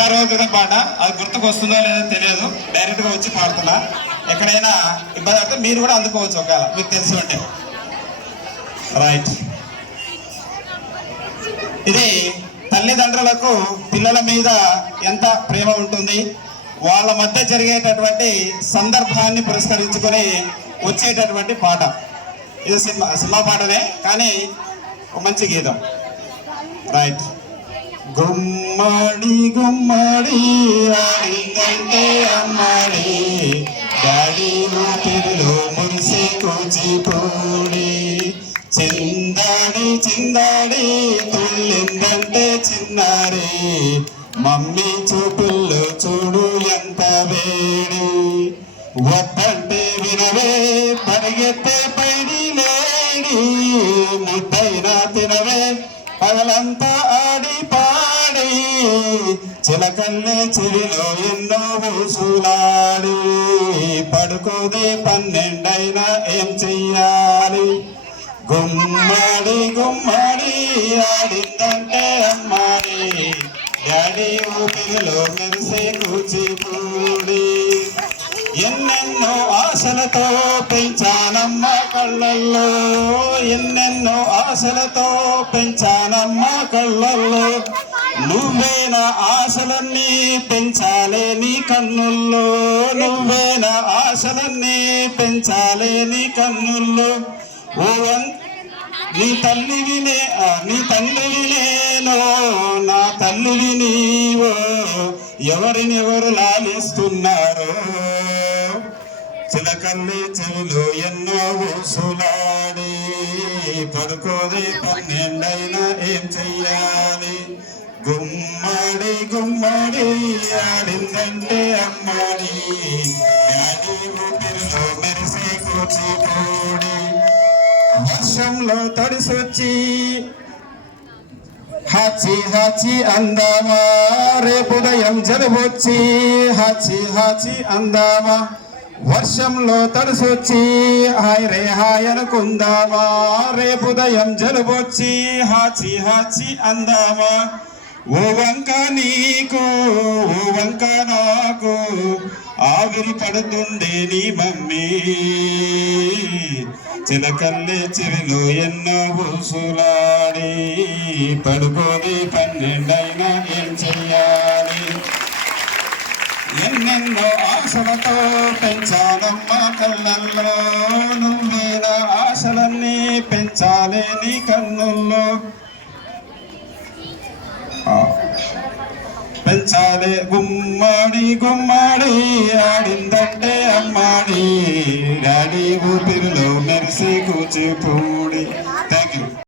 చాలా రోజుల క్రితం పాట, అది గుర్తుకు వస్తుందో లేదో తెలియదు, డైరెక్ట్ గా వచ్చి పాడుతున్నా. ఎక్కడైనా ఇబ్బంది పడితే మీరు కూడా అందుకోవచ్చు ఒకవేళ మీకు తెలిసి ఉంటే. రైట్. ఇది తల్లిదండ్రులకు పిల్లల మీద ఎంత ప్రేమ ఉంటుంది, వాళ్ళ మధ్య జరిగేటటువంటి సందర్భాన్ని పురస్కరించుకొని వచ్చేటటువంటి పాట. ఇది సినిమా పాటనే కానీ మంచి గీతం. రైట్. గుమ్మడి గుమ్మడి ఆడిందంటే అమ్మడి, డాడీ ఊపిరిలో మురిసి కూచిపూడి, చిందాడి చిందాడి తుళ్ళిందంటే చిన్నారి, మమ్మీ చూపుల్లో చూడు ఎంత వేడి, వద్దంటే వినవే పరిగెత్తే పైడి లేడి, ముద్దైనా తినవే పగలంతా ఆడి పాడి, చిలకల్లే చెవిలో ఎన్నో ఊసులాడి, పడుకోదే 12 అయినా ఏం చెయ్యాలి, గుమ్మడి గుమ్మడి ఆడిందంటే అమ్మాడి, డాడీ ఊపిరిలో మెరిసే కూచిపూడి, ఎన్నెన్నో ఆశలతో పెంచానమ్మ కళ్ళల్లో, ఎన్నెన్నో ఆశలతో పెంచానమ్మ కళ్ళల్లో, నువ్వే నా ఆశలన్నీ పెంచాలే నీ కన్నుల్లో, నువ్వే నా ఆశలన్నీ పెంచాలే నీ కన్నుల్లో, ఓ నీ తల్లివి నీ తండ్రివి నేను, నా తల్లివి నీవో, ఎవరినెవరు లాలిస్తున్నారో, చిలకల్లి చెవిలో ఎన్నో ఊసులాడి, పడుకోదే 12 అయినా ఏం చెయ్యాలి, గుమ్మడి గుమ్మడి ఆడిందంటే అమ్మాడి, డాడీ ఊపిరిలో మెరిసే కూచిపూడి, వర్షంలో తడిసొచ్చి హాచి హాచి అందామా, రేపు ఉదయం జలుబొచ్చి హాచి హాచి అందామా, వర్షంలో తడిసొచ్చి హాయ్ రే హాయ్ అనుకుందామా, రేపు ఉదయం జలుబొచ్చి హాచి హాచి అందామా, ఓ వంక నీకు ఓ వంక నాకు ఆవిరి పడుతుండే నీ మమ్మీ, చిలకల్లే చెవిలో ఎన్నో ఊసులాడి, పడుకోని 12 అయినా ఏం చెయ్యాలి, ఎన్నెన్నో ఆశలతో పెంచాలమ్మ కళ్ళల్లో, నువ్వే నా ఆశలన్నీ పెంచాలే నీ కన్నుల్లో, పెంచాలే గుమ్మడి గుమ్మడి ఆడిందంటే అమ్మాడి, డాడీ ఊపిరిలో మెరిసి కూచిపూడి. Thank you.